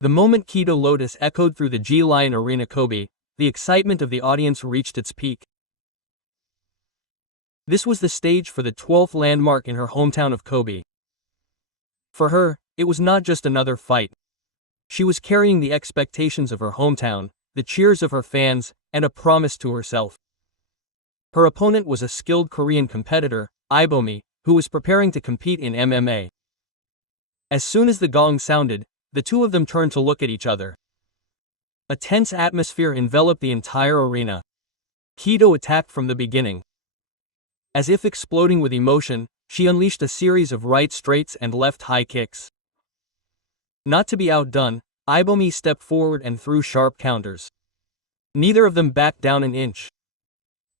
The moment Keto Lotus echoed through the G-Lion Arena Kobe, the excitement of the audience reached its peak. This was the stage for the 12th landmark in her hometown of Kobe. For her, it was not just another fight. She was carrying the expectations of her hometown, the cheers of her fans, and a promise to herself. Her opponent was a skilled Korean competitor, Ibomi, who was preparing to compete in MMA. As soon as the gong sounded, the two of them turned to look at each other. A tense atmosphere enveloped the entire arena. Keto attacked from the beginning. As if exploding with emotion, she unleashed a series of right straights and left high kicks. Not to be outdone, Ibomi stepped forward and threw sharp counters. Neither of them backed down an inch.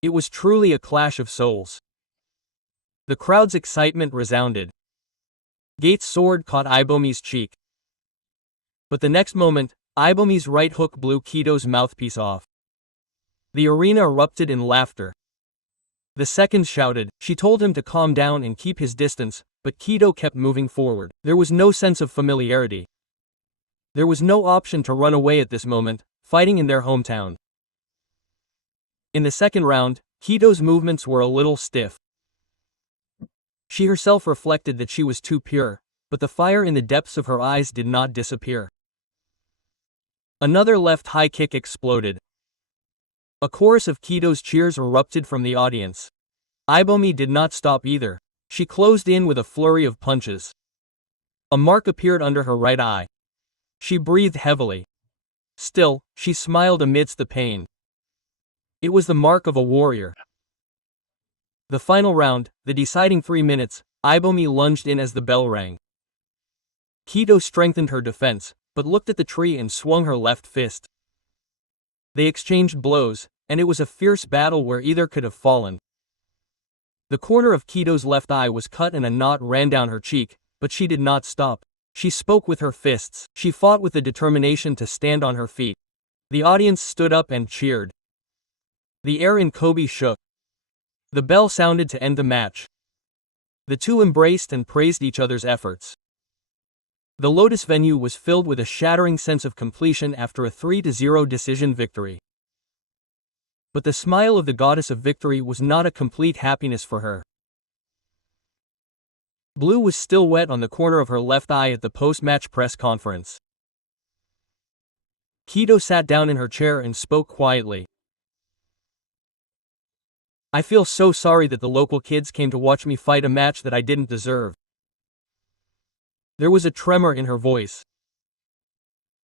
It was truly a clash of souls. The crowd's excitement resounded. Gates' sword caught Ibomi's cheek. But the next moment, Ibomi's right hook blew Keto's mouthpiece off. The arena erupted in laughter. The seconds shouted. She told him to calm down and keep his distance, but Keto kept moving forward. There was no sense of familiarity. There was no option to run away at this moment, fighting in their hometown. In the second round, Keto's movements were a little stiff. She herself reflected that she was too pure, but the fire in the depths of her eyes did not disappear. Another left high kick exploded. A chorus of Keto's cheers erupted from the audience. Ibomi did not stop either. She closed in with a flurry of punches. A mark appeared under her right eye. She breathed heavily. Still, she smiled amidst the pain. It was the mark of a warrior. The final round, the deciding 3 minutes, Ibomi lunged in as the bell rang. Keto strengthened her defense, but looked at the tree and swung her left fist. They exchanged blows, and it was a fierce battle where either could have fallen. The corner of Keto's left eye was cut and a knot ran down her cheek, but she did not stop. She spoke with her fists. She fought with the determination to stand on her feet. The audience stood up and cheered. The air in Kobe shook. The bell sounded to end the match. The two embraced and praised each other's efforts. The Lotus venue was filled with a shattering sense of completion after a 3-0 decision victory. But the smile of the goddess of victory was not a complete happiness for her. Blue was still wet on the corner of her left eye at the post-match press conference. Keto sat down in her chair and spoke quietly. I feel so sorry that the local kids came to watch me fight a match that I didn't deserve. There was a tremor in her voice.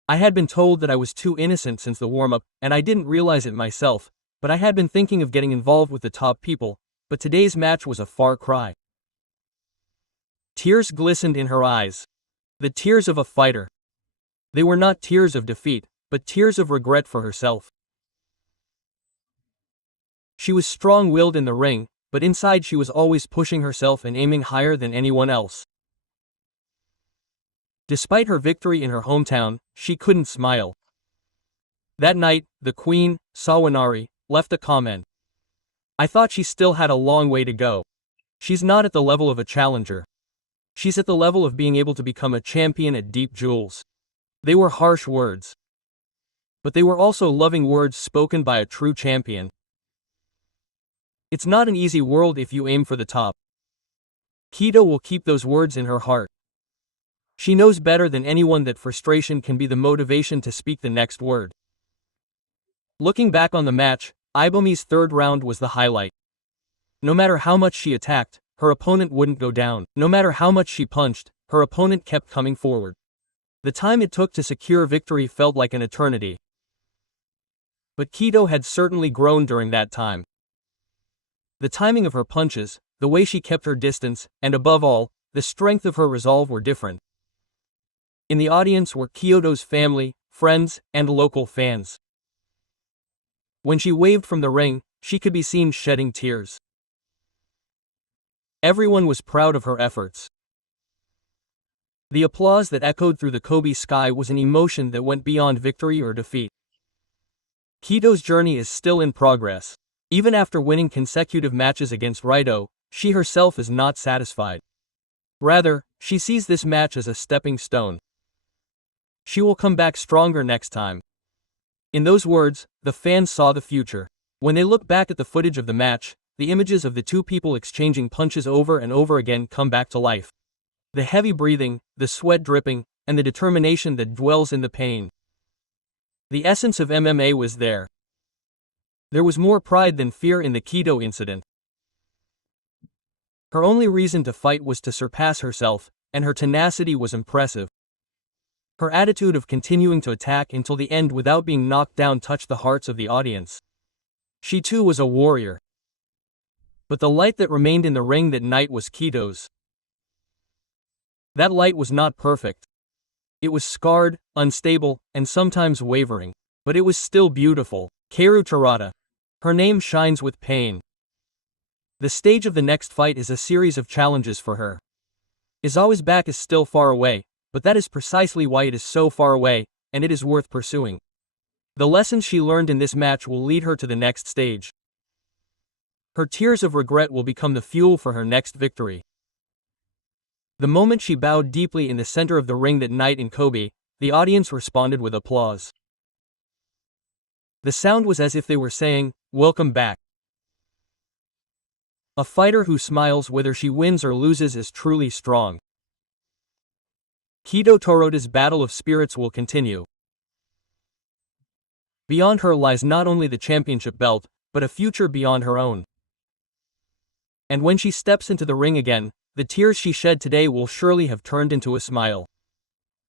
I had been told that I was too innocent since the warm-up, and I didn't realize it myself, but I had been thinking of getting involved with the top people, but today's match was a far cry. Tears glistened in her eyes. The tears of a fighter. They were not tears of defeat, but tears of regret for herself. She was strong-willed in the ring, but inside she was always pushing herself and aiming higher than anyone else. Despite her victory in her hometown, she couldn't smile. That night, the queen, Sawanari, left a comment. I thought she still had a long way to go. She's not at the level of a challenger. She's at the level of being able to become a champion at Deep Jewels. They were harsh words. But they were also loving words spoken by a true champion. It's not an easy world if you aim for the top. Keto will keep those words in her heart. She knows better than anyone that frustration can be the motivation to speak the next word. Looking back on the match, Ibomi's third round was the highlight. No matter how much she attacked, her opponent wouldn't go down. No matter how much she punched, her opponent kept coming forward. The time it took to secure victory felt like an eternity. But Keto had certainly grown during that time. The timing of her punches, the way she kept her distance, and above all, the strength of her resolve were different. In the audience were Kyoto's family, friends, and local fans. When she waved from the ring, she could be seen shedding tears. Everyone was proud of her efforts. The applause that echoed through the Kobe sky was an emotion that went beyond victory or defeat. Keto's journey is still in progress. Even after winning consecutive matches against Raito, she herself is not satisfied. Rather, she sees this match as a stepping stone. She will come back stronger next time. In those words, the fans saw the future. When they look back at the footage of the match, the images of the two people exchanging punches over and over again come back to life. The heavy breathing, the sweat dripping, and the determination that dwells in the pain. The essence of MMA was there. There was more pride than fear in the Keto incident. Her only reason to fight was to surpass herself, and her tenacity was impressive. Her attitude of continuing to attack until the end without being knocked down touched the hearts of the audience. She too was a warrior. But the light that remained in the ring that night was Keto's. That light was not perfect. It was scarred, unstable, and sometimes wavering. But it was still beautiful. Kaoru Terada. Her name shines with pain. The stage of the next fight is a series of challenges for her. Izawa's back is still far away, but that is precisely why it is so far away, and it is worth pursuing. The lessons she learned in this match will lead her to the next stage. Her tears of regret will become the fuel for her next victory. The moment she bowed deeply in the center of the ring that night in Kobe, the audience responded with applause. The sound was as if they were saying, "Welcome back." A fighter who smiles whether she wins or loses is truly strong. Keto Terada's battle of spirits will continue. Beyond her lies not only the championship belt, but a future beyond her own. And when she steps into the ring again, the tears she shed today will surely have turned into a smile.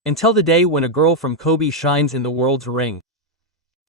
Until the day when a girl from Kobe shines in the world's ring.